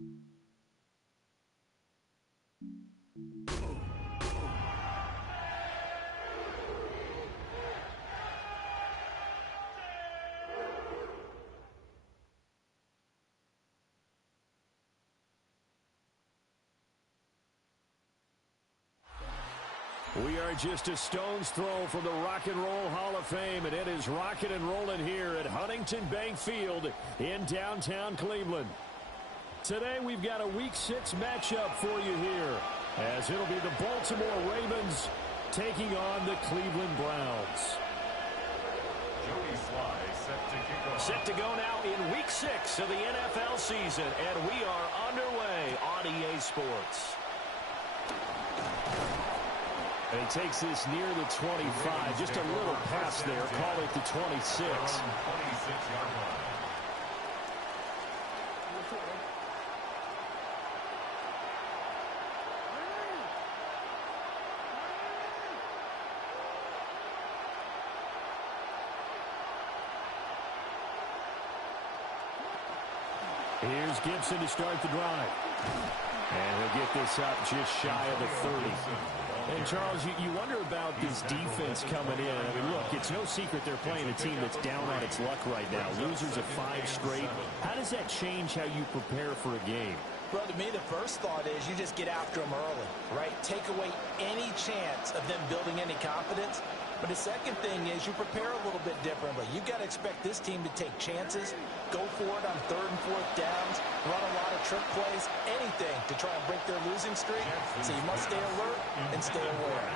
We are just a stone's throw from the Rock and Roll Hall of Fame, and it is rocking and rolling here at Huntington Bank Field in downtown Cleveland. Today we've got a Week 6 matchup for you here, as it'll be the Baltimore Ravens taking on the Cleveland Browns. Set to go now in Week 6 of the NFL season, and we are underway on EA Sports. And he takes this near the 25, just a little pass there, call it the 26. Here's Gibson to start the drive. And he'll get this up just shy of the 30. And, Charles, you wonder about this defense coming in. I mean, look, it's no secret they're playing a team that's down on its luck right now. Losers of 5 straight. How does that change how you prepare for a game? Well, to me, the first thought is you just get after them early, right? Take away any chance of them building any confidence. But the second thing is you prepare a little bit differently. You've got to expect this team to take chances, go for it on 3rd and 4th downs, run a lot of trick plays, anything to try and break their losing streak. So you must stay alert and stay aware.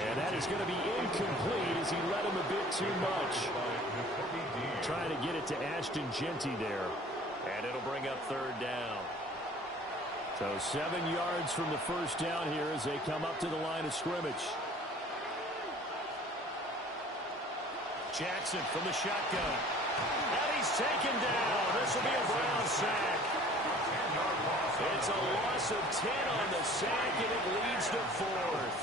And that is going to be incomplete as he led him a bit too much. Trying to get it to Ashton Genty there. And it'll bring up 3rd down. So 7 yards from the first down here as they come up to the line of scrimmage. Jackson from the shotgun. And he's taken down. This will be a Brown sack. It's a loss of 10 on the sack, and it leads to 4th.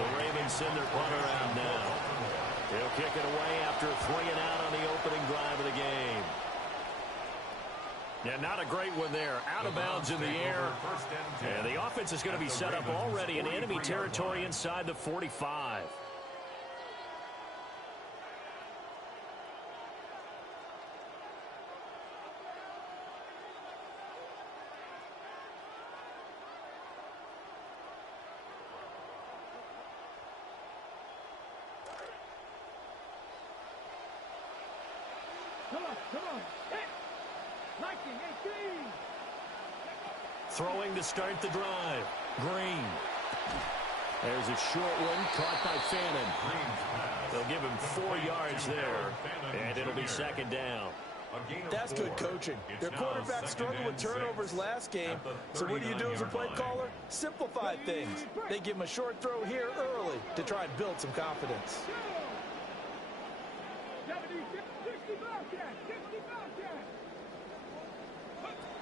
The Ravens send their punter out now. He'll kick it away after 3 and out on the opening drive of the game. Yeah, not a great one there. Out of bounds in the air. And the offense is going to be set up already in enemy territory inside the 45. Throwing to start the drive. Green. There's a short one caught by Fannin. They'll give him 4 yards there, and it'll be 2nd down. That's good coaching. Their quarterback struggled with turnovers last game, so what do you do as a play caller? Simplify things. They give him a short throw here early to try and build some confidence.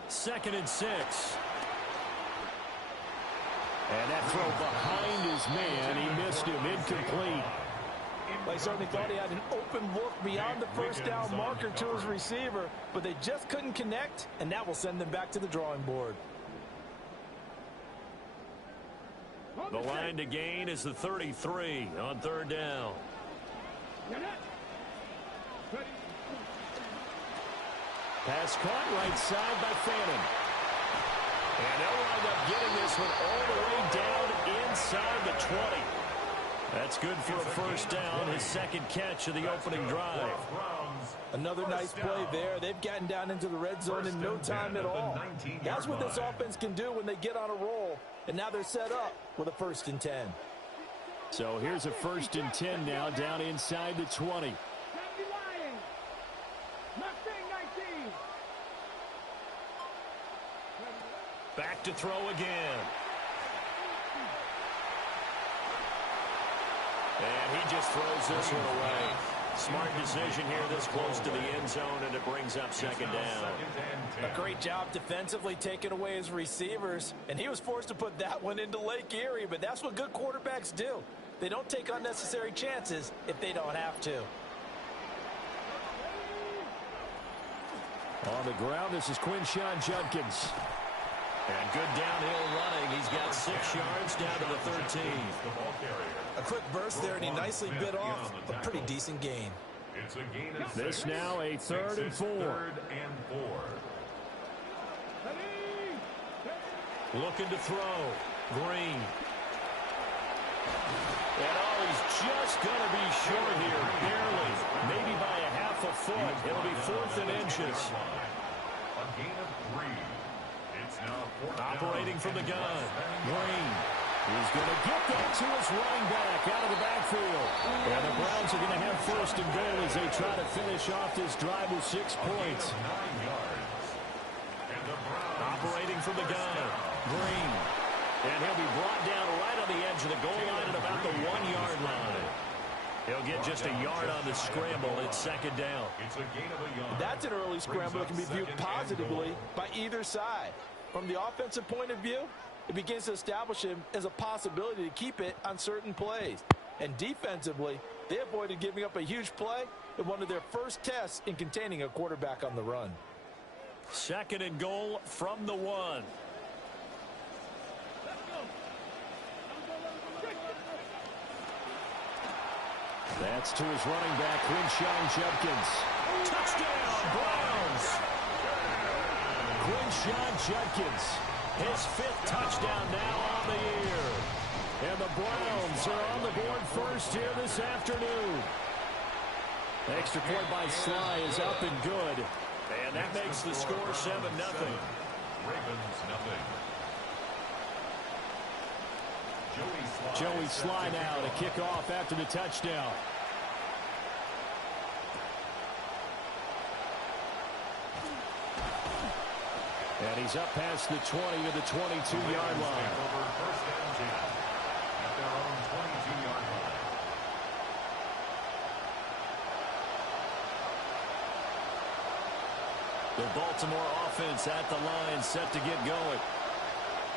2nd and 6. And that throw behind his man. He missed him. Incomplete. They certainly thought he had an open look beyond the first down marker to his receiver, but they just couldn't connect, and that will send them back to the drawing board. The line to gain is the 33 on 3rd down. Pass caught right side by Fannin. And they'll wind up getting this one all the way down inside the 20. That's good for a first down, his 2nd catch of the opening drive. Another nice play there. They've gotten down into the red zone in no time at all. That's what this offense can do when they get on a roll. And now they're set up with a 1st and 10. So here's a 1st and 10 now down inside the 20. Back to throw again. And he just throws this one away. Smart decision here this close to the end zone, and it brings up 2nd down. A great job defensively taking away his receivers, and he was forced to put that one into Lake Erie, but that's what good quarterbacks do. They don't take unnecessary chances if they don't have to. On the ground, this is Quinshawn Judkins. And good downhill running. He's got 6 yards down to the 13. A quick burst there, and he nicely bit off a pretty decent gain. This now a 3rd and 4. Looking to throw. Green. And he's just going to be short here, barely. Maybe by a half a foot. It'll be 4th and inches. A gain of 3. It's now 4th down. Operating from the gun. Green. He's going to get that to his running back out of the backfield. And the Browns are going to have 1st and goal as they try to finish off this drive with 6 points. 9 yards. And the Browns operating from the gun. Green. And he'll be brought down right on the edge of the goal line at about the 1-yard line. He'll get just a yard on the scramble. It's 2nd down. It's a gain of a yard. That's an early scramble that can be viewed positively by either side. From the offensive point of view, it begins to establish him as a possibility to keep it on certain plays. And defensively, they avoided giving up a huge play in one of their first tests in containing a quarterback on the run. 2nd and goal from the 1. That's to his running back, Quinshawn Judkins. Touchdown, Browns! Quinshawn Judkins, his 5th touchdown now on the year. And the Browns are on the board first here this afternoon. Extra point by Sly is up and good. And that makes the score 7-0. Ravens nothing. Joey Sly now to kick off after the touchdown. And he's up past the 20 to the 22-yard line. Over 1st and 10 at their own 22-yard line. The Baltimore offense at the line, set to get going.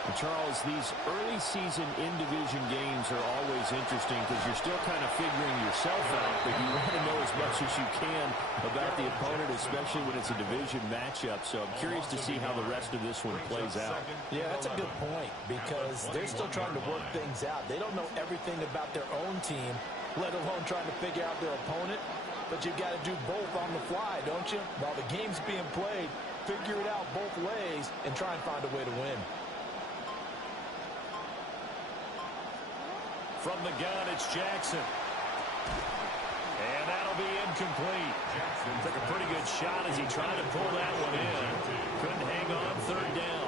And Charles, these early season in-division games are always interesting because you're still kind of figuring yourself out, but you want to know as much as you can about the opponent, especially when it's a division matchup. So I'm curious to see how the rest of this one plays out. Yeah, that's a good point because they're still trying to work things out. They don't know everything about their own team, let alone trying to figure out their opponent. But you've got to do both on the fly, don't you? While the game's being played, figure it out both ways and try and find a way to win. From the gun, it's Jackson. And that'll be incomplete. Took a pretty good shot as he tried to pull that one in. Couldn't hang on 3rd down.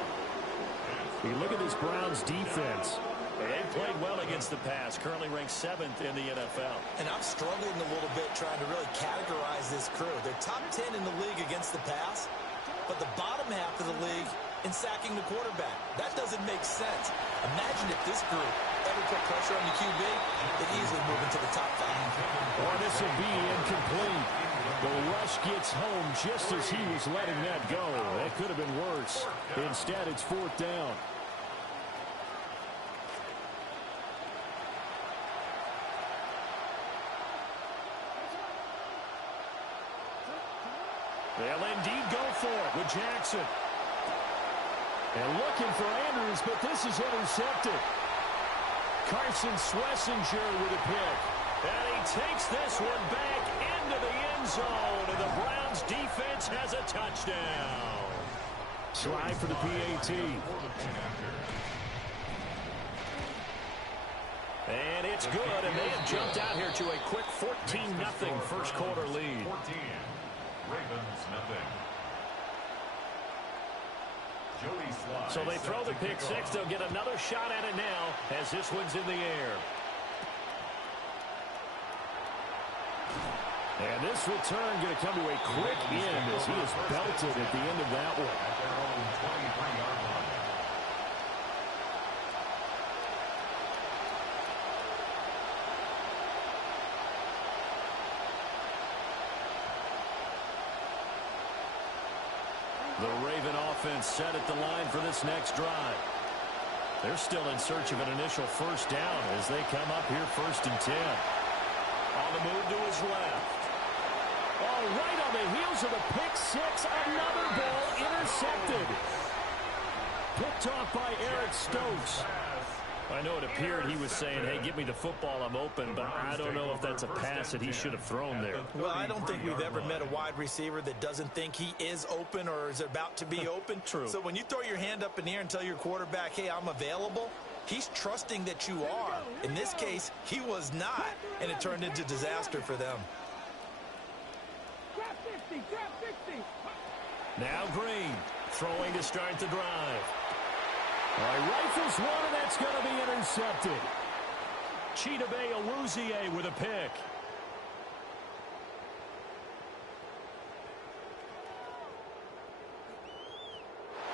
You look at this Browns defense. They played well against the pass. Currently ranked 7th in the NFL. And I'm struggling a little bit trying to really categorize this crew. They're top 10 in the league against the pass, but the bottom half of the league in sacking the quarterback. That doesn't make sense. Imagine if this group ever put pressure on the QB, they'd easily move into the top 5. Or this will be incomplete. The rush gets home just as he was letting that go. That could have been worse. Instead, it's 4th down. They'll indeed go for it with Jackson. And looking for Andrews, but this is intercepted. Carson Schlesinger with a pick. And he takes this one back into the end zone. And the Browns defense has a touchdown. Slide for the PAT. And it's good. And they have jumped out here to a quick 14-0 first quarter lead. 14. Ravens nothing. So they throw the pick 6. They'll get another shot at it now as this one's in the air. And this return going to come to a quick end as he is belted at the end of that one. At their own 23-yard line. The Raven offense set at the line for this next drive. They're still in search of an initial 1st down as they come up here 1st and 10. On the move to his left. Oh, right on the heels of the pick six. Another ball intercepted. Picked off by Eric Stokes. I know it appeared he was saying, hey, give me the football, I'm open, but I don't know if that's a pass that he should have thrown there. Well, I don't think we've ever met a wide receiver that doesn't think he is open or is about to be open. True. So when you throw your hand up in the air and tell your quarterback, hey, I'm available, he's trusting that you are. In this case, he was not, and it turned into disaster for them. Now Green, throwing to start the drive. Rifles one, and that's going to be intercepted. Chidobe Awuzie with a pick.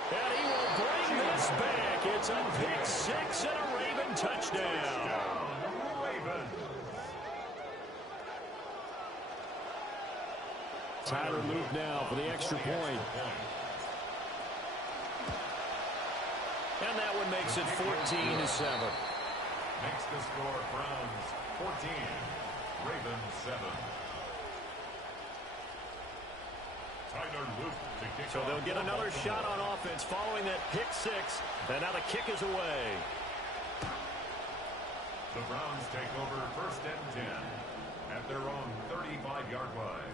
And he will bring this back. It's a pick six and a Raven touchdown. Tyler Luke now for the extra point. And that one makes it 14-7. Makes the score Browns 14, Ravens 7. Tyler Luke to kick So they'll get another shot on offense following that pick six. And now the kick is away. The Browns take over first and 10 at their own 35-yard line.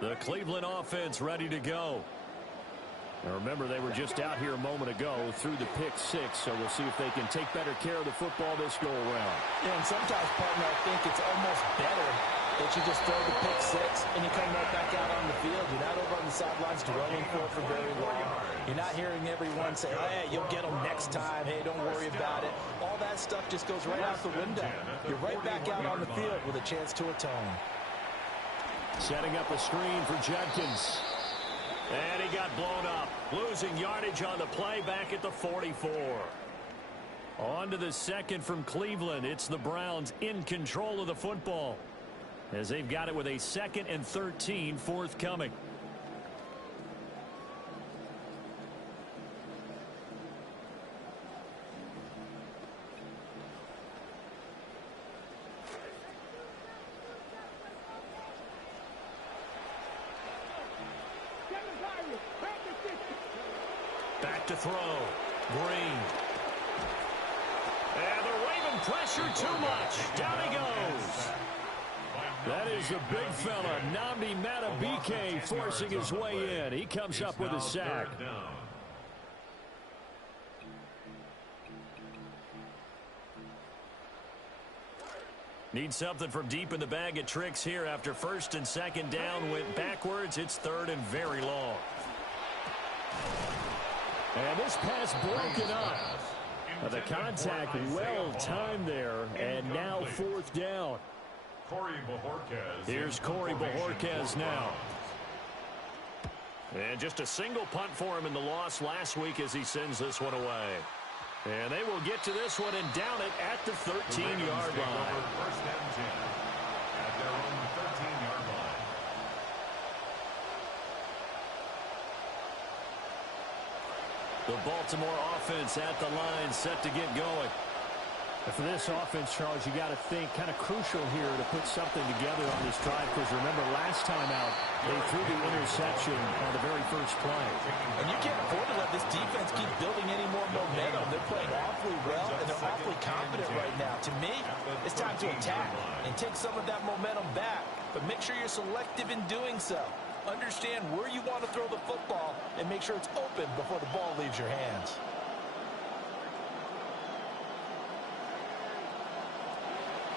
The Cleveland offense ready to go. Now remember, they were just out here a moment ago through the pick six, so we'll see if they can take better care of the football this go-around. Yeah, and sometimes, partner, I think it's almost better that you just throw the pick six and you come right back out on the field. You're not over on the sidelines dwelling for very long. You're not hearing everyone say, hey, you'll get them next time. Hey, don't worry about it. All that stuff just goes right out the window. You're right back out on the field with a chance to atone. Setting up a screen for Judkins. And he got blown up. Losing yardage on the play back at the 44. On to the second from Cleveland. It's the Browns in control of the football, as they've got it with a 2nd and 13 forthcoming. Back to throw. Green. And the Raven pressure too much. Down he goes. That is a big fella, Nnamdi Madubuike, forcing his way in. He comes up with a sack. Need something from deep in the bag of tricks here after 1st and 2nd down. Went backwards. It's 3rd and very long. And this pass broken up. The contact well timed there, and now 4th down. Here's Corey Bojorquez now. And just a single punt for him in the loss last week as he sends this one away. And they will get to this one and down it at the 13-yard line. First and 10 at their own 13-yard line. The Baltimore offense at the line, set to get going. For this offense, Charles, you got to think kind of crucial here to put something together on this drive, because remember, last time out, they threw the interception on the very first play. And you can't afford to let this defense keep building any more momentum. They're playing awfully well, and they're awfully confident right now. To me, it's time to attack and take some of that momentum back, but make sure you're selective in doing so. Understand where you want to throw the football and make sure it's open before the ball leaves your hands.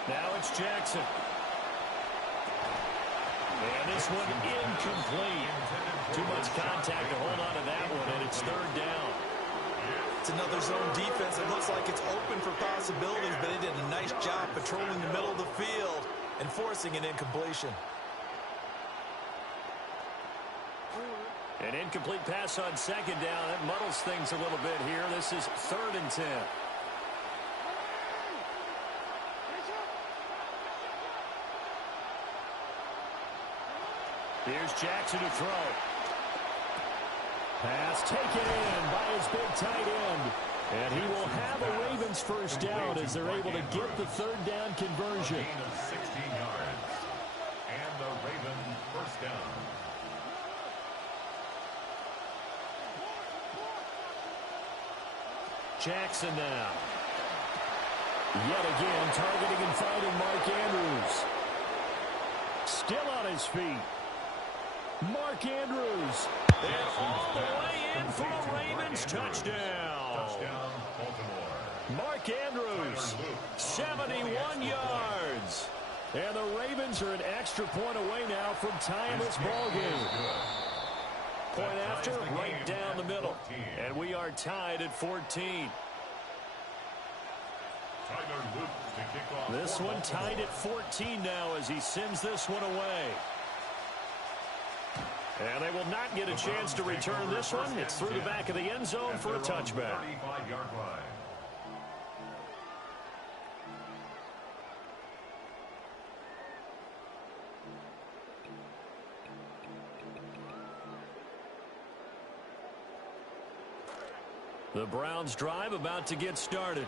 Now it's Jackson. And this one incomplete. Too much contact to hold on to that one, and it's 3rd down. It's another zone defense. It looks like it's open for possibilities, but it did a nice job patrolling the middle of the field and forcing an incompletion. An incomplete pass on 2nd down. That muddles things a little bit here. This is 3rd and 10. Here's Jackson to throw. Pass taken in by his big tight end. And he will have a Ravens first down as they're able to get the third down conversion. Gain of 16 yards. And the Ravens first down. Jackson now. Yet again, targeting and finding Mark Andrews. Still on his feet. Mark Andrews. And all the way in for a Ravens touchdown. Touchdown, Baltimore. Mark Andrews, 71 yards. And the Ravens are an extra point away now from tying this ball game. Point after, right down the middle. And we are tied at 14. This one tied at 14 now as he sends this one away. And they will not get a chance to return this one. It's through the back of the end zone for a touchback. 35-yard line. The Browns drive about to get started.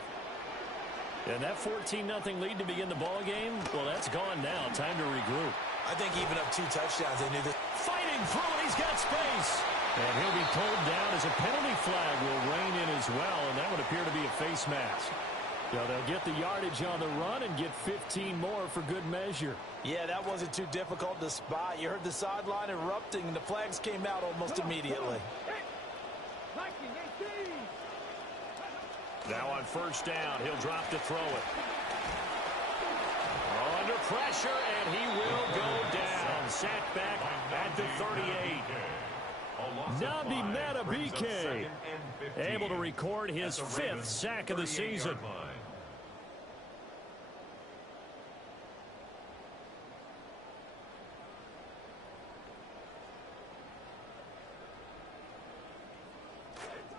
And that 14-0 lead to begin the ball game, well, that's gone now. Time to regroup. I think even up 2 touchdowns, they knew that. Fighting through it, he's got space. And he'll be pulled down as a penalty flag will rein in as well, and that would appear to be a face mask. So they'll get the yardage on the run and get 15 more for good measure. Yeah, that wasn't too difficult to spot. You heard the sideline erupting, and the flags came out almost immediately. Now on first down, he'll drop to throw it. Under pressure, and he will go down. Sacked back at the 38. Nabi Matabike able to record his 5th sack of the season.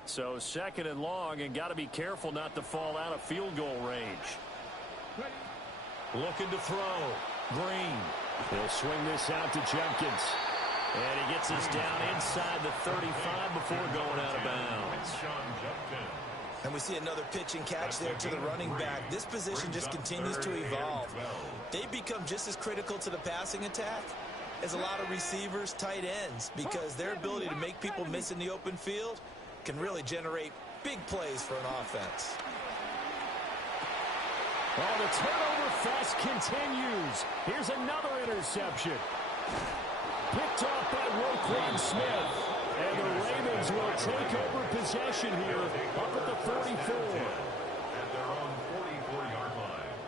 So 2nd and long, and got to be careful not to fall out of field goal range. Looking to throw. Green. He'll swing this out to Jenkins. And he gets us down inside the 35 before going out of bounds. And we see another pitch and catch there to the running back. This position just continues to evolve. They become just as critical to the passing attack as a lot of receivers, tight ends, because their ability to make people miss in the open field can really generate big plays for an offense. Oh, the turnover fest continues. Here's another interception. Picked off by Roquan Smith. And the Ravens will take over possession here up at the 44. At their own 44-yard line.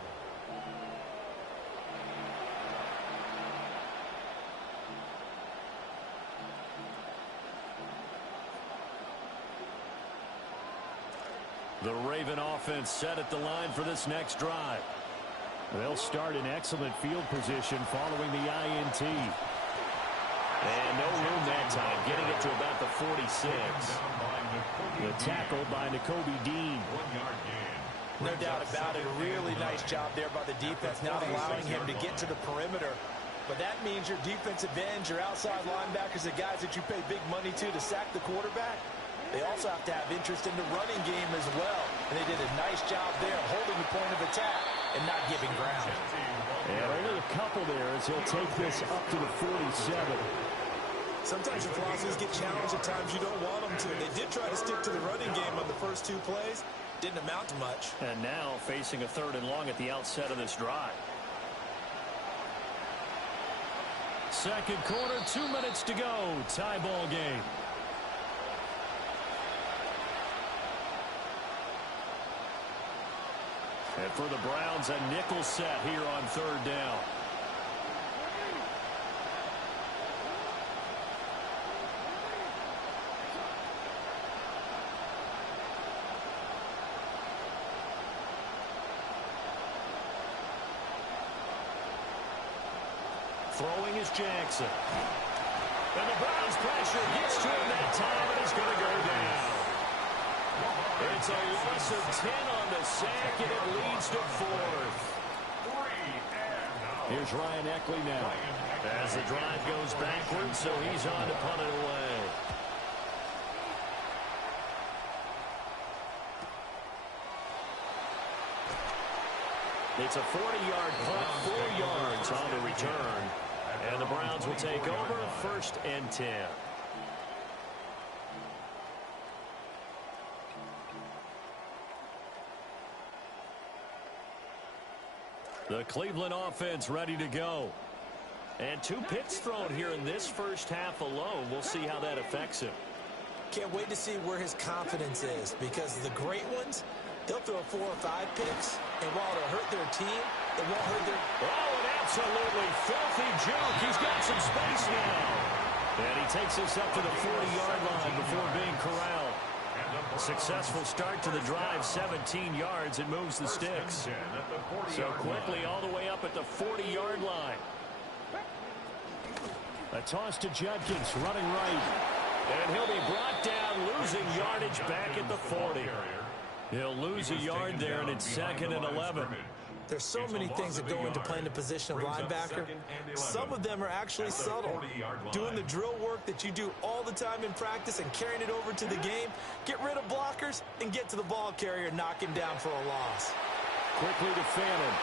The Raven offense set at the line for this next drive. They'll start in excellent field position following the INT. And no room that time, getting it to about the 46. The tackle by Nakobe Dean. No doubt about it. A really nice job there by the defense, not allowing him to get to the perimeter. But that means your defensive ends, your outside linebackers, the guys that you pay big money to sack the quarterback, they also have to have interest in the running game as well. And they did a nice job there holding the point of attack and not giving ground. And only a couple there as he'll take this up to the 47. Sometimes your philosophies get challenged at times you don't want them to. They did try to stick to the running game on the first 2 plays. Didn't amount to much. And now facing a 3rd and long at the outset of this drive. 2nd quarter, 2 minutes to go. Tie ball game. And for the Browns, a nickel set here on 3rd down. Throwing is Jackson. And the Browns pressure gets to him that time, and he's going to go down. It's a loss of 10 on the sack, and it leads to 4th. Here's Ryan Eckley now. As the drive goes backwards, so he's on to punt it away. It's a 40-yard punt, 4 yards on the return. And the Browns will take over, 1st and 10. The Cleveland offense ready to go. And 2 picks thrown here in this first half alone. We'll see how that affects him. Can't wait to see where his confidence is, because the great ones, they'll throw 4 or 5 picks, and while it'll hurt their team, it won't hurt their... Oh, an absolutely filthy juke. He's got some space now. And he takes us up to the 40-yard line before being corralled. A successful start to the drive, 17 yards, and moves the sticks. So quickly all the way up at the 40-yard line. A toss to Judkins, running right. And he'll be brought down, losing yardage back at the 40. He'll lose a yard there, and it's 2nd and 11. There's so many things that go into playing the position of linebacker. Some of them are actually subtle. Doing the drill work that you do all the time in practice and carrying it over to the game. Get rid of blockers and get to the ball carrier and knock him down for a loss. Quickly to Fannin.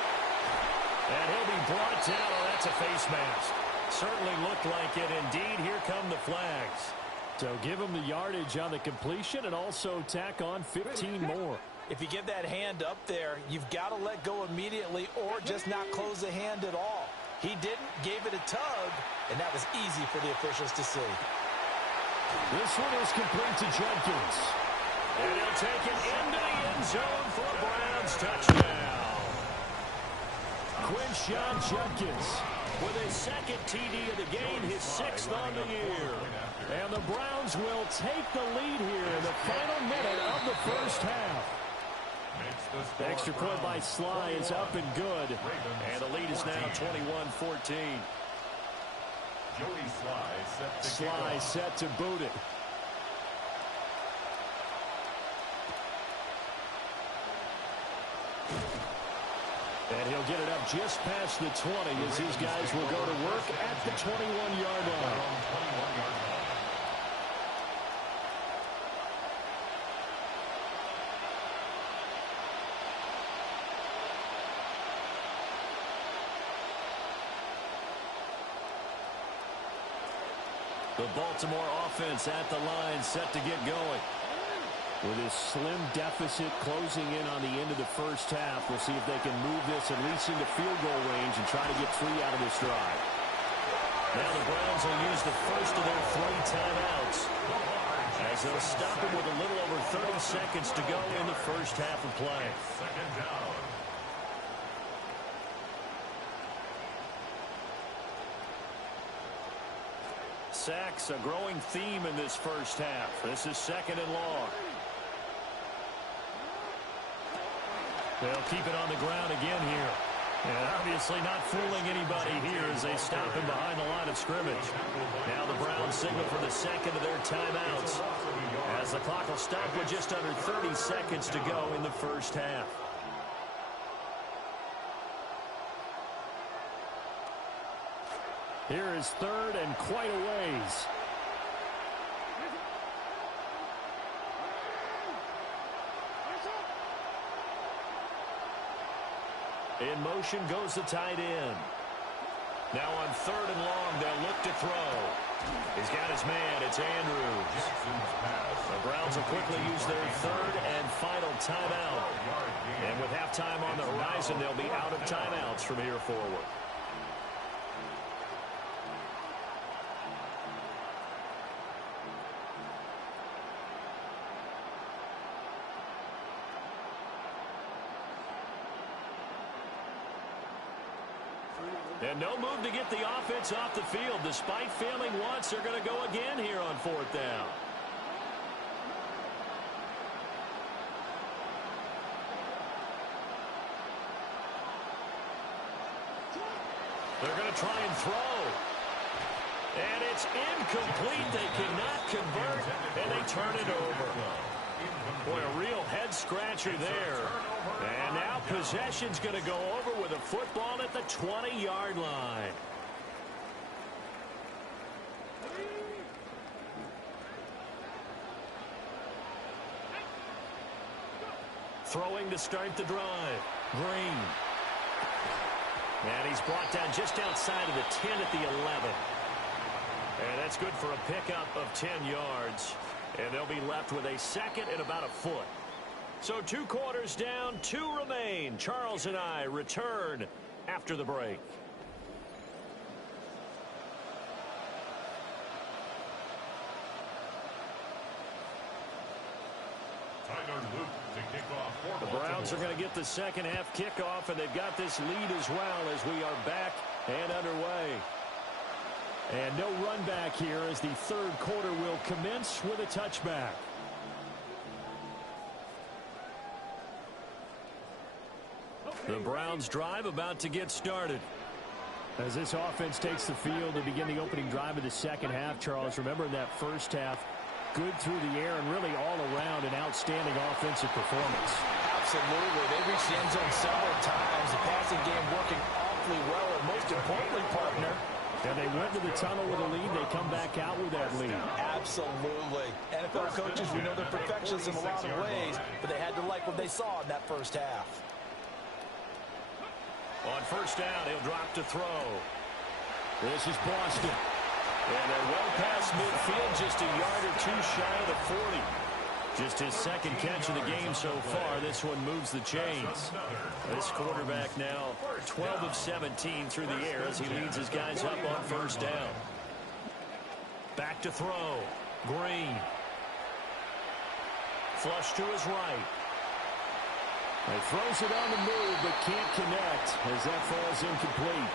And he'll be brought down. Oh, that's a face mask. Certainly looked like it. Indeed, here come the flags. So give him the yardage on the completion and also tack on 15 more. If you give that hand up there, you've got to let go immediately or just not close the hand at all. He didn't, gave it a tug, and that was easy for the officials to see. This one is complete to Judkins. And he'll take it into the end zone for a Browns touchdown. Quinshon Judkins with his 2nd TD of the game, his 6th on the year. And the Browns will take the lead here in the final minute of the first half. Extra point by Sly is up and good. And the lead is now 21-14. Sly set to boot it. And he'll get it up just past the 20 as these guys will go to work at the 21-yard line. The Baltimore offense at the line, set to get going. With his slim deficit closing in on the end of the first half, we'll see if they can move this at least into field goal range and try to get 3 out of this drive. Now the Browns will use the first of their 3 timeouts, as they'll stop him with a little over 30 seconds to go in the first half of play. Sacks, a growing theme in this first half. This is 2nd and long. They'll keep it on the ground again here. And obviously not fooling anybody here as they stop him behind the line of scrimmage. Now the Browns signal for the 2nd of their timeouts, as the clock will stop with just under 30 seconds to go in the first half. Here is 3rd and quite a ways. In motion goes the tight end. Now on 3rd and long, they'll look to throw. He's got his man. It's Andrews. The Browns will quickly use their 3rd and final timeout. And with halftime on the horizon, they'll be out of timeouts from here forward. And no move to get the offense off the field. Despite failing once, they're going to go again here on 4th down. They're going to try and throw. And it's incomplete. They cannot convert, and they turn it over. Boy, a real head-scratcher there. And now possession's going to go over with a football at the 20-yard line. Throwing to start the drive. Green. And he's brought down just outside of the 10 at the 11. And that's good for a pickup of 10 yards. And they'll be left with a second and about a foot. So 2 quarters down, 2 remain. Charles and I return after the break. The Browns are going to get the second half kickoff, and they've got this lead as well as we are back and underway. And no run back here as the third quarter will commence with a touchback. The Browns drive about to get started. As this offense takes the field to begin the opening drive of the second half, Charles, remember in that first half, good through the air and really all around an outstanding offensive performance. Absolutely. They reached the end zone several times. The passing game working awfully well, and most importantly, partner, and they went to the tunnel with a lead. They come back out with that lead. Absolutely. NFL coaches, we know they're perfectionists in a lot of ways, but they had to like what they saw in that first half. On first down, he'll drop to throw. This is Boston. And they're well past midfield, just a yard or 2 shy of the 40. Just his second catch of the game so far. This one moves the chains. This quarterback now 12 of 17 through the air as he leads his guys up on first down. Back to throw. Green. Flush to his right. He throws it on the move but can't connect as that falls incomplete.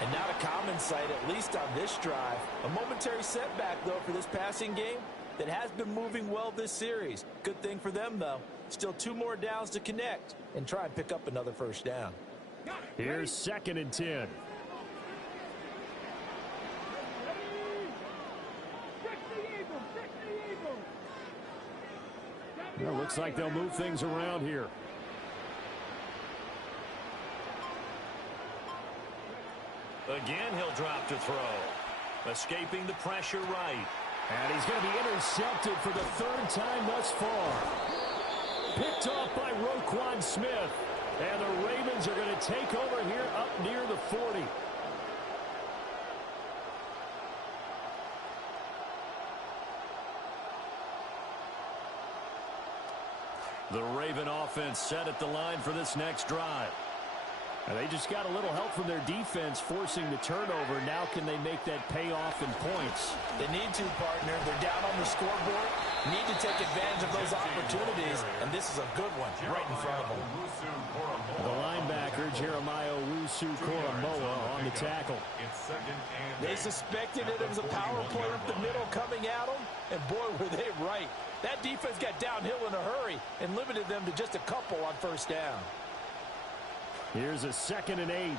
And not a common sight, at least on this drive. A momentary setback, though, for this passing game that has been moving well this series. Good thing for them, though. Still 2 more downs to connect and try and pick up another first down. Here's 2nd and 10. Well, looks like they'll move things around here. Again, he'll drop to throw. Escaping the pressure right. And he's going to be intercepted for the 3rd time thus far. Picked off by Roquan Smith. And the Ravens are going to take over here up near the 40. The Raven offense set at the line for this next drive. And they just got a little help from their defense forcing the turnover. Now can they make that pay off in points? They need to, partner. They're down on the scoreboard. Need to take advantage of those opportunities. And this is a good one right in front of them. The linebacker, Jeremiah Owusu-Koramoah, on the tackle. They suspected it was a power play up the middle coming at them. And boy, were they right. That defense got downhill in a hurry and limited them to just a couple on first down. Here's a 2nd and 8.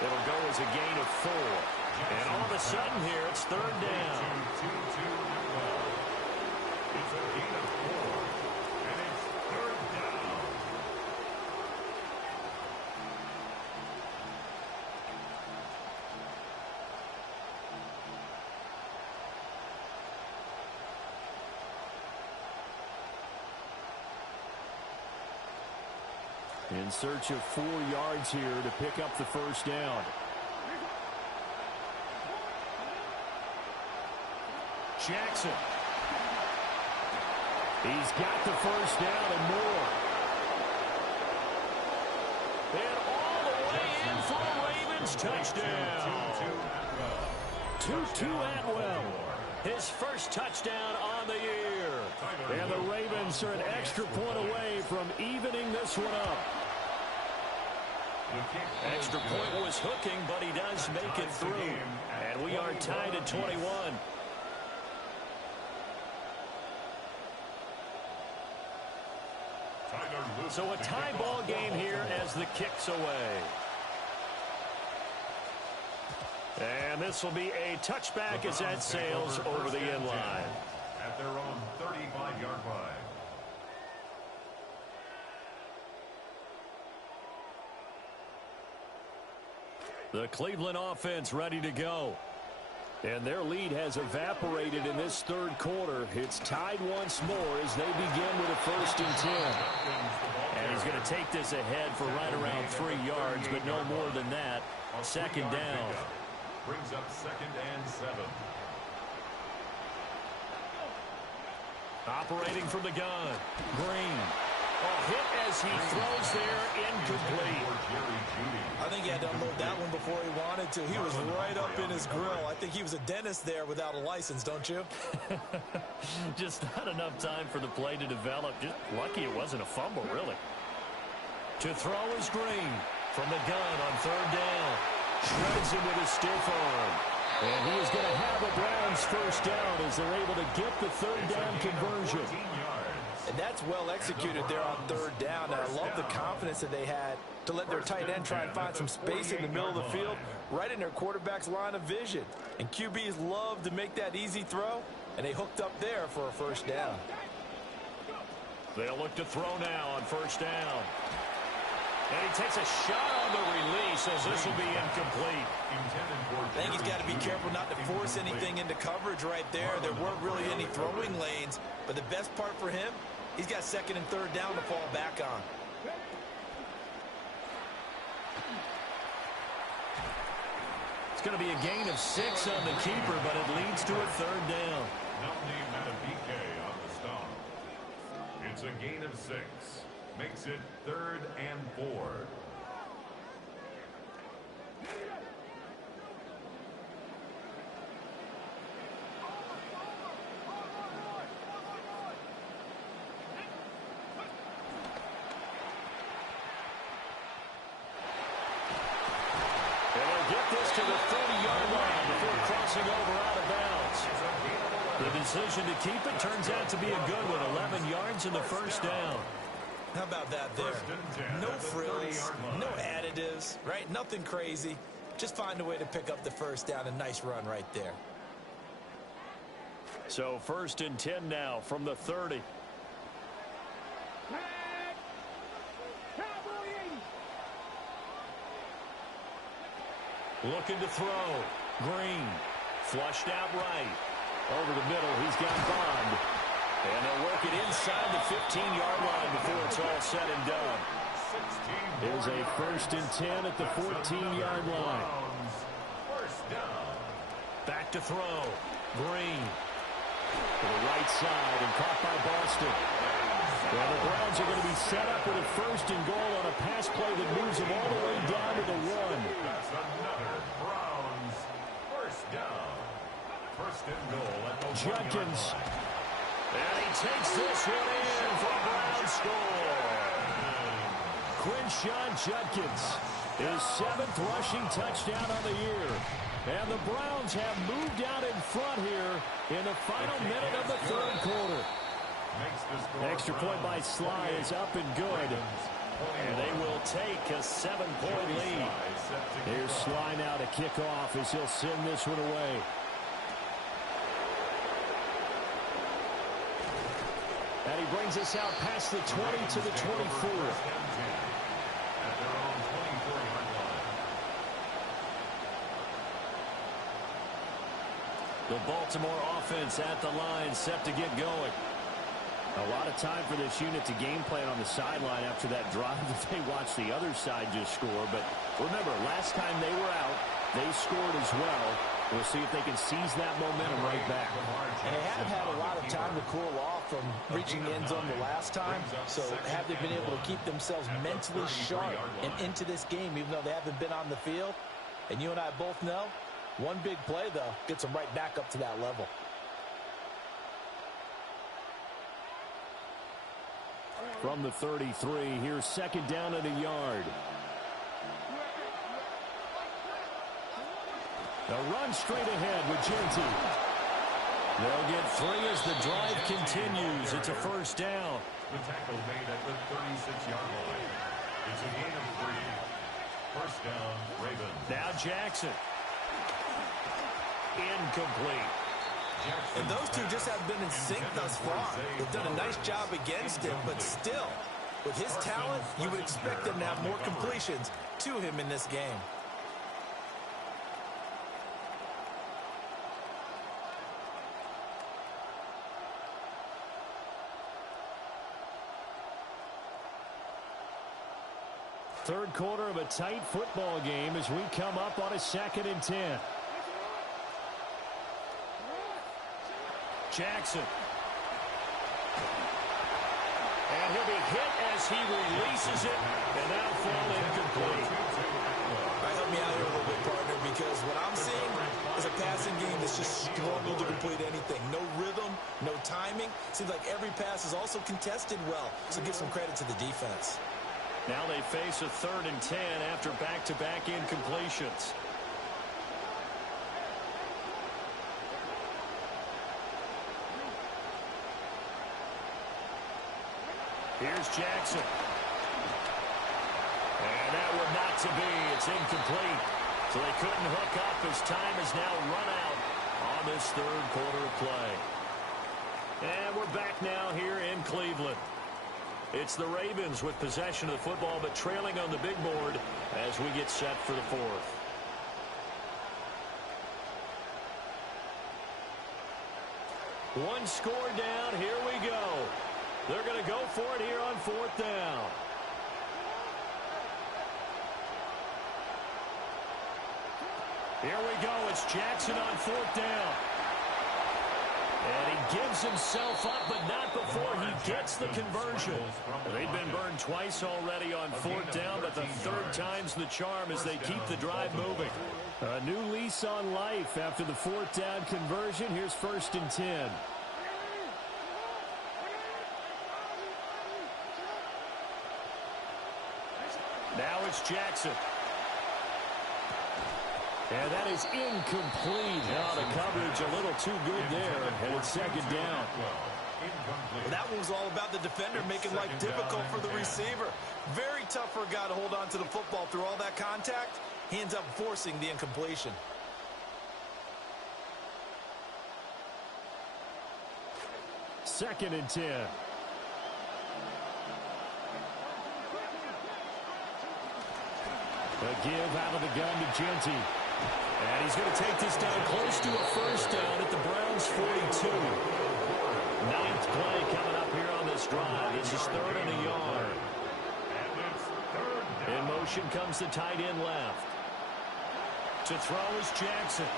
It'll go as a gain of 4. And all of a sudden here, it's 3rd down. It's a gain of 4. And it's 3rd down. In search of 4 yards here to pick up the first down. Jackson. He's got the first down and more. And all the way in for a Ravens touchdown. Tutu Atwell. His first touchdown on the year. And the Ravens are an extra point away from evening this one up. Extra point was hooking, but he does make it through. And we are tied at 21. So a tie ball game here as the kick's away. And this will be a touchback as that sails over the end line. At their own 35-yard line. The Cleveland offense ready to go. And their lead has evaporated in this third quarter. It's tied once more as they begin with a 1st and 10. And he's going to take this ahead for right around 3 yards, but no more than that. 2nd down. Brings up 2nd and 7. Operating from the gun. Green. Oh, hit as he throws there, incomplete. I think he had to unload that one before he wanted to. He was right up in his grill. I think he was a dentist there without a license, don't you? Just not enough time for the play to develop. Just lucky it wasn't a fumble, really. To throw is Green from the gun on 3rd down. Shreds him with a stiff arm. And he is going to have a Browns 1st down as they're able to get the 3rd down conversion. And that's well executed there on 3rd down. And I love the confidence that they had to let their tight end try and find some space in the middle of the field, right in their quarterback's line of vision. And QBs love to make that easy throw, and they hooked up there for a 1st down. They'll look to throw now on 1st down. And he takes a shot on the release as this will be incomplete. I think he's got to be careful not to force anything into coverage right there. There weren't really any throwing lanes, but the best part for him, he's got 2nd and 3rd down to fall back on. It's going to be a gain of 6 on the keeper, but it leads to a 3rd down. On the stop. It's a gain of 6. Makes it 3rd and 4. Get this to the 30-yard line before crossing over out of bounds. The decision to keep it turns out to be a good one. 11 yards in the 1st down. How about that there? No frills, no additives, right? Nothing crazy. Just find a way to pick up the 1st down. A nice run right there. So 1st and 10 now from the 30. Looking to throw. Green. Flushed out right. Over the middle, he's got Bond. And they'll work it inside the 15-yard line before it's all said and done. Here's a 1st and 10 at the 14-yard line. Back to throw. Green. To the right side and caught by Boston. Well, the Browns are going to be set up with a 1st and goal on a pass play that moves them all the way down to the 1. That's another Browns 1st down. 1st and goal at the Judkins. And he takes this one in for a Browns score. Quinshawn Judkins, his 7th rushing touchdown on the year. And the Browns have moved out in front here in the final minute of the 3rd quarter. Extra point by Sly is up and good. And they will take a 7-point lead. Here's Sly now to kick off as he'll send this one away. And he brings us out past the 20 to the 24. The Baltimore offense at the line, set to get going. A lot of time for this unit to game plan on the sideline after that drive that they watched the other side just score. But remember, last time they were out, they scored as well. We'll see if they can seize that momentum right back. And they have had a lot of time to cool off from reaching the end zone the last time. So have they been able to keep themselves mentally sharp and into this game, even though they haven't been on the field? And you and I both know, one big play, though, gets them right back up to that level. From the 33, here's 2nd down and a yard. A run straight ahead with Genty. They'll get 3 as the drive continues. It's a 1st down. The tackle made at the 36-yard line. It's a gain of 3. 1st down, Ravens. Now Jackson. Incomplete. And those two just haven't been in sync thus far. They've done a nice job against him, but still, with his talent, you would expect them to have more completions to him in this game. Third quarter of a tight football game as we come up on a 2nd and 10. Jackson. And he'll be hit as he releases it, and that'll fall incomplete. Help me out here a little bit, partner, because what I'm seeing is a passing game that's just struggling to complete anything. No rhythm, no timing. Seems like every pass is also contested well, so give some credit to the defense. Now they face a 3rd and 10 after back-to-back incompletions. Here's Jackson. And that one not to be. It's incomplete. So they couldn't hook up as time is now run out on this 3rd quarter of play. And we're back now here in Cleveland. It's the Ravens with possession of the football, but trailing on the big board as we get set for the 4th. One score down. Here we go. They're going to go for it here on 4th down. Here we go. It's Jackson on 4th down. And he gives himself up, but not before he gets the conversion. They've been burned twice already on 4th down, but the 3rd time's the charm as they keep the drive moving. A new lease on life after the 4th down conversion. Here's 1st and 10. Now it's Jackson. And that is incomplete. Now the coverage a little too good there, and it's 2nd down. Well, that one was all about the defender making life difficult for the receiver. Very tough for a guy to hold on to the football through all that contact. He ends up forcing the incompletion. Second and 10. A give out of the gun to Genty. And he's going to take this down close to a 1st down at the Browns' 42. 9th play coming up here on this drive. This is 3rd and a yard. In motion comes the tight end left. To throw is Jackson.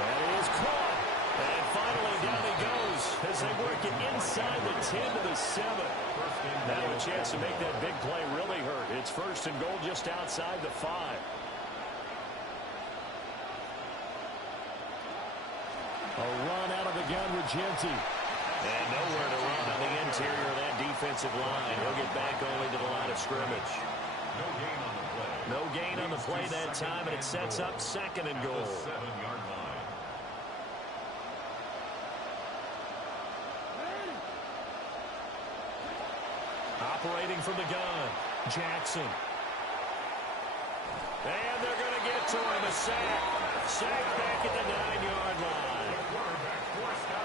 That is caught. And finally down he goes as they work it inside the 10 to the 7. Now a chance to make that big play really hurt. It's 1st and goal just outside the 5. A run out of the gun with Genty. And nowhere to run on the interior of that defensive line. He'll get back only to the line of scrimmage. No gain on the play that time, and it sets up 2nd and goal. Operating from the gun, Jackson. And they're going to get to him, a sack. Sack back at the 9-yard line.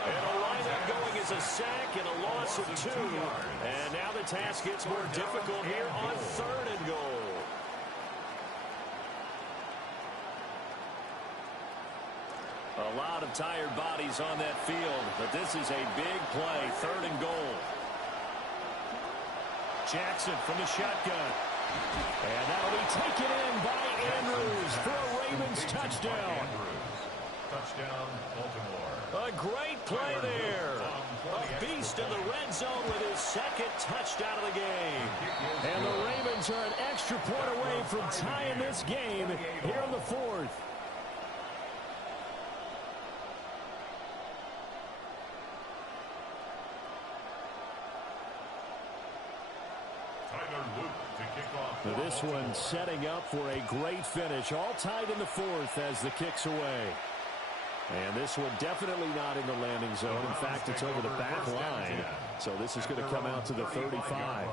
And a lineup going as a sack and a loss of 2. And now the task gets more difficult here on 3rd and goal. A lot of tired bodies on that field, but this is a big play, 3rd and goal. Jackson from the shotgun. And that'll be taken in by Andrews for a Ravens touchdown. Touchdown, Baltimore. A great play there. A beast in the red zone with his 2nd touchdown of the game. And the Ravens are an extra point away from tying this game here in the 4th. This one setting up for a great finish. All tied in the 4th as the kick's away. And this one definitely not in the landing zone. In fact, it's over the back line. So this is going to come out to the 35.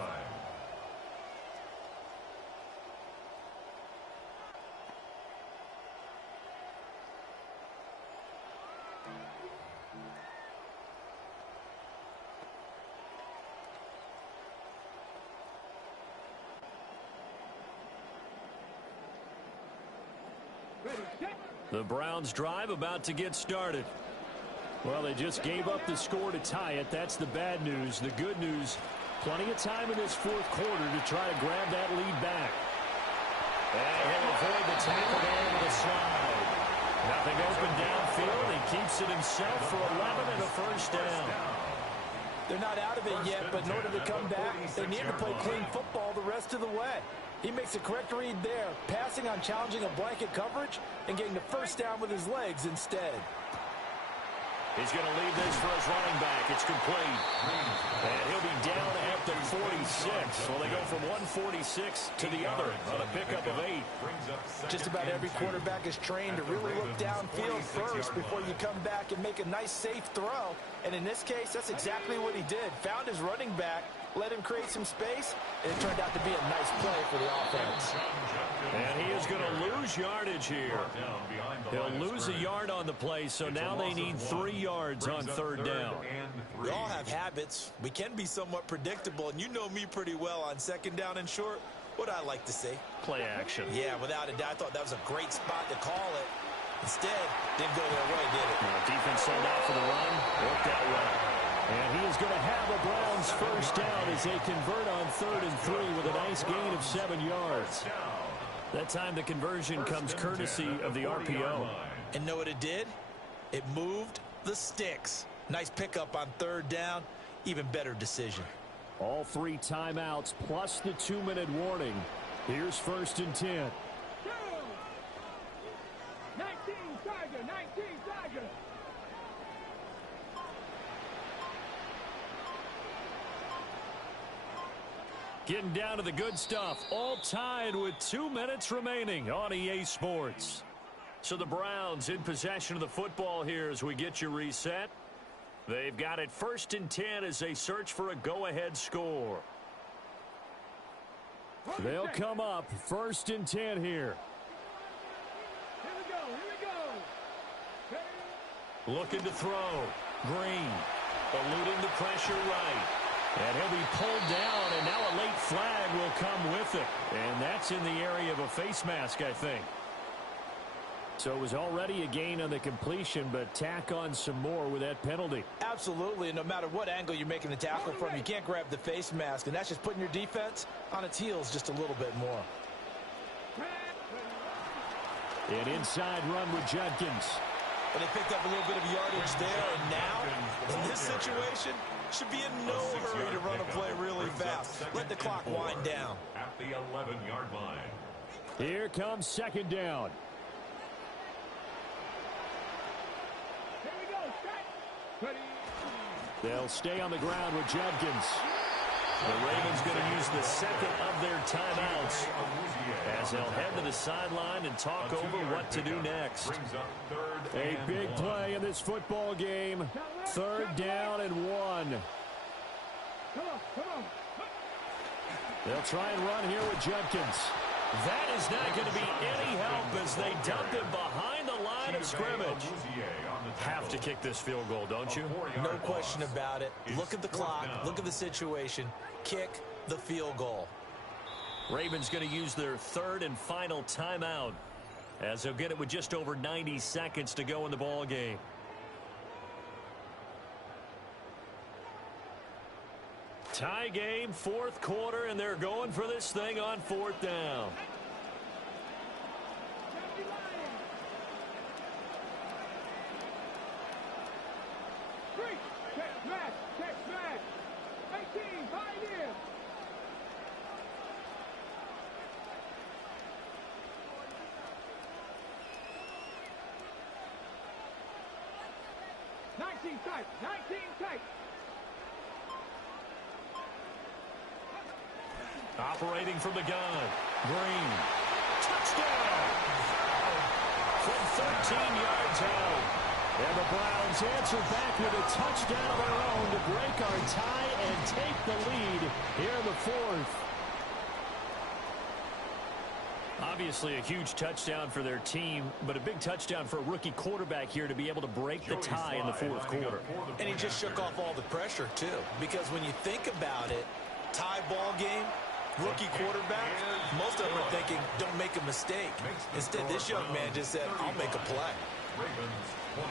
The Browns drive about to get started. Well, they just gave up the score to tie it. That's the bad news. The good news, Plenty of time in this fourth quarter to try to grab that lead back. And he'll avoid the tackle there with a slide. Nothing open downfield. He keeps it himself for 11 and a first down. They're not out of it yet, but in order to come back, they need to play clean football the rest of the way. He makes a correct read there, passing on challenging a blanket coverage and getting the first down with his legs instead. He's going to leave this for his running back. It's complete. And he'll be down at the 46. Well, they go from 146 to the other on a pickup of 8. Just about every quarterback is trained to really look downfield first before you come back and make a nice, safe throw. And in this case, that's exactly what he did. Found his running back, let him create some space, and it turned out to be a nice play for the offense. And he is going to lose yardage here. He'll lose a yard on the play, so now they need 3 yards on third down. We all have habits. We can be somewhat predictable, and you know me pretty well on second down and short. What I like to see. Play action. Yeah, without a doubt, I thought that was a great spot to call it. Instead, didn't go their way, did it? Defense sold out for the run. Worked out well. And he is going to have a Browns first down as they convert on 3rd and 3 with a nice gain of 7 yards. That time the conversion comes courtesy of the RPO. And know what it did? It moved the sticks. Nice pickup on 3rd down. Even better decision. All 3 timeouts plus the 2-minute warning. Here's 1st and 10. 19 Tiger, 19 Tiger. Getting down to the good stuff. All tied with 2 minutes remaining on EA Sports. So the Browns in possession of the football here as we get you reset. They've got it 1st and 10 as they search for a go-ahead score. They'll come up 1st and 10 here. Here we go, here we go. Looking to throw. Green eluding the pressure right. And he'll be pulled down, and now a late flag will come with it. And that's in the area of a face mask, I think. So it was already a gain on the completion, but tack on some more with that penalty. Absolutely, and no matter what angle you're making the tackle from, you can't grab the face mask, and that's just putting your defense on its heels just a little bit more. An inside run with Judkins. And they picked up a little bit of yardage there, and now, in this situation, should be in no hurry to run a play really fast. Let the clock wind down. At the 11-yard line. Here comes 2nd down. Here we go, set. Ready. They'll stay on the ground with Judkins. The Ravens going to use the second of their timeouts as they'll head to the sideline and talk over what to do next. A big play in this football game. 3rd down and 1. Come on. They'll try and run here with Judkins. That is not going to be any help as they dump him behind the line of scrimmage. Have to kick this field goal, don't you? No question about it. Look at the clock. Look at the situation. Kick the field goal. Ravens going to use their 3rd and final timeout as they'll get it with just over 90 seconds to go in the ball game. Tie game, 4th quarter, and they're going for this thing on 4th down. Check smash. 18, 5 years. Nineteen tight. Operating from the gun. Green. Touchdown! From 13 yards out. And the Browns answer back with a touchdown of their own to break our tie and take the lead here in the 4th. Obviously a huge touchdown for their team, but a big touchdown for a rookie quarterback here to be able to break the tie in the 4th quarter. And he just shook off all the pressure, too. Because when you think about it, tie ball game, rookie quarterback, most of them are thinking, don't make a mistake. Instead, this young man just said, I'll make a play. Ravens 28.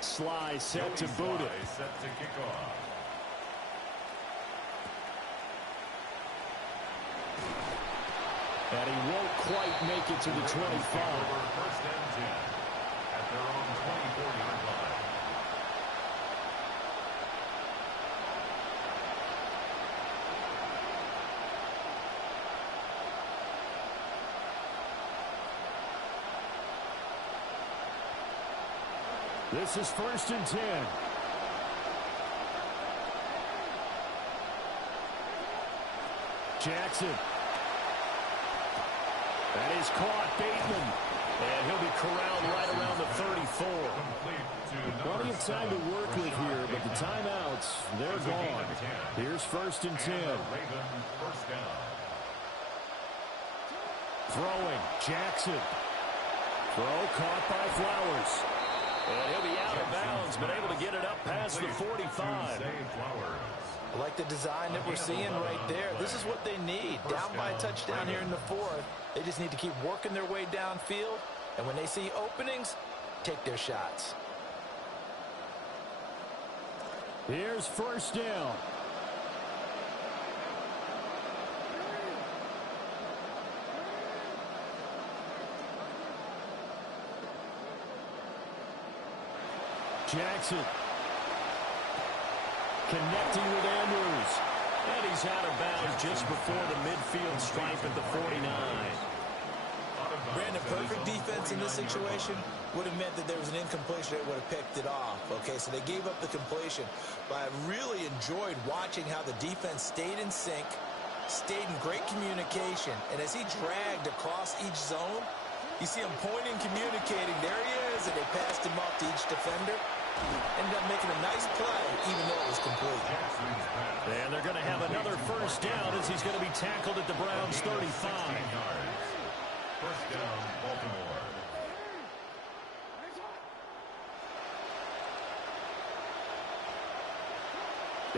Sly set to boot it. Set to kick off. And he won't quite make it to the 25. First and 10 at their own 24-yard line. This is first and 10. Jackson. That is caught. Bateman. And he'll be corralled right around the 34. Plenty of time to work with here, but the timeouts, they're gone. Here's first and 10. Throwing. Jackson. Throw caught by Flowers. And he'll be out of bounds, but able to get it up past the 45. I like the design that we're seeing right there. This is what they need. Down by a touchdown here in the fourth. They just need to keep working their way downfield. And when they see openings, take their shots. Here's first down. Jackson. Connecting with Andrews. And he's out of bounds just before the midfield stripe at the 49. Brandon, perfect defense in this situation would have meant that there was an incompletion that would have picked it off. Okay, so they gave up the completion. But I really enjoyed watching how the defense stayed in sync, stayed in great communication. And as he dragged across each zone, you see him pointing, communicating. There he is, and they passed him off to each defender. Ended up making a nice play, even though it was complete. And they're going to have another first down as he's going to be tackled at the Browns' 35. First down, Baltimore.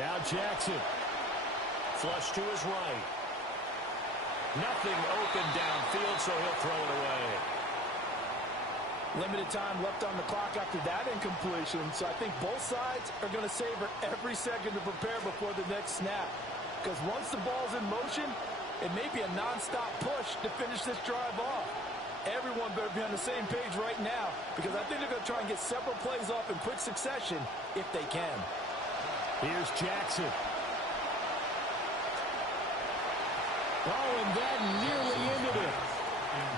Now Jackson. Flush to his right. Nothing open downfield, so he'll throw it away. Limited time left on the clock after that incompletion, so I think both sides are going to savor every second to prepare before the next snap. Because once the ball's in motion, it may be a nonstop push to finish this drive off. Everyone better be on the same page right now, because I think they're going to try and get several plays off in quick succession if they can. Here's Jackson. Oh, and that nearly ended it.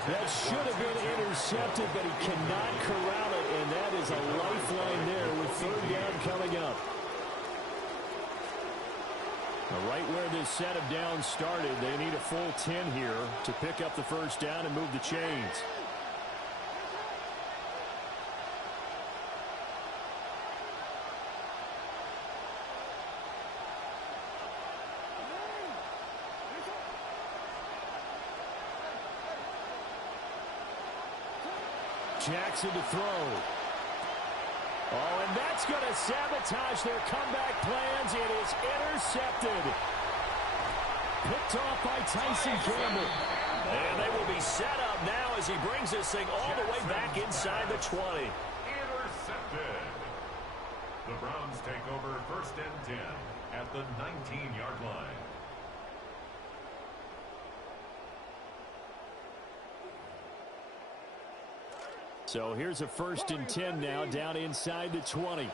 That should have been intercepted, but he cannot corral it, and that is a lifeline there with third down coming up. Right where this set of downs started, they need a full 10 here to pick up the first down and move the chains. Jackson to throw. Oh, and that's going to sabotage their comeback plans. It is intercepted. Picked off by Tyson Campbell. And they will be set up now as he brings this thing all the way back inside the 20. Intercepted. The Browns take over first and 10 at the 19-yard line. So here's a first and 10 now down inside the 20.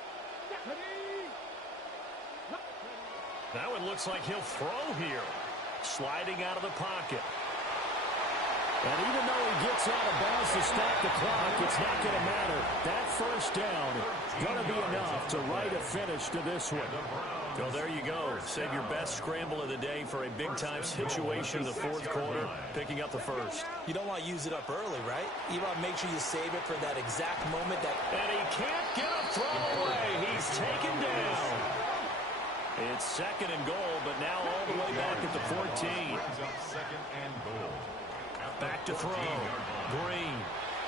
That one looks like he'll throw here. Sliding out of the pocket. And even though he gets out of bounds to stop the clock, it's not going to matter. That first down going to be enough to write a finish to this one. Well, there you go. Save your best scramble of the day for a big-time situation in the fourth quarter, picking up the first. You don't want to use it up early, right? You want to make sure you save it for that exact moment. And he can't get a throw away. He's taken down. It's second and goal, but now all the way back at the 14. Second and goal. Back to throw. Green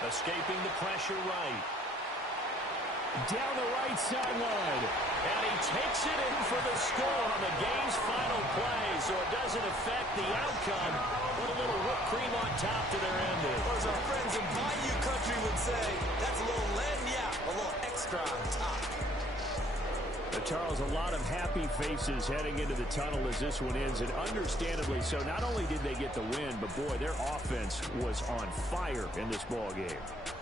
escaping the pressure right. Down the right sideline. And he takes it in for the score on the game's final play, so it doesn't affect the outcome. Put a little whipped cream on top to their ending. Or as our friends in Bayou Country would say, that's a little lagniappe, a little extra on top. The Charles, a lot of happy faces heading into the tunnel as this one ends, and understandably so. Not only did they get the win, but, boy, their offense was on fire in this ball game.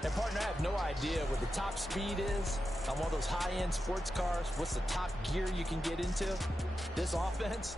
And, partner, I have no idea what the top speed is on one of those high-end sports cars. What's the top gear you can get into? This offense,